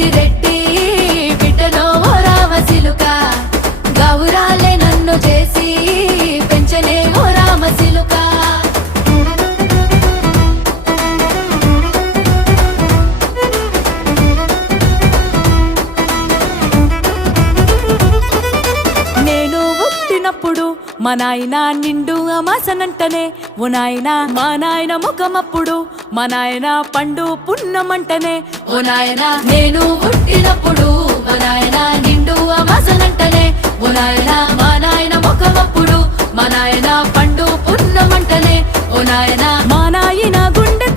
పెద్దిరెడ్డి బిడ్డలో ఓ రామసిలుక గౌరాలే నన్ను చేసి పెంచనే ఓ రామసిలుక నేను పుట్టినప్పుడు మా నాయన నిండు అమాసనంటనే ఓ నాయన మా నాయన ముఖమప్పుడు మా నాయన పండు పున్నమంటనే ఓ నాయన నేను పుట్టినప్పుడు మా నాయన నిండు అమాసనంటనే ఓ నాయన మా నాయన ముఖమప్పుడు మా నాయన పండు పున్నమంటనే ఓ నాయన మా నాయన గుండె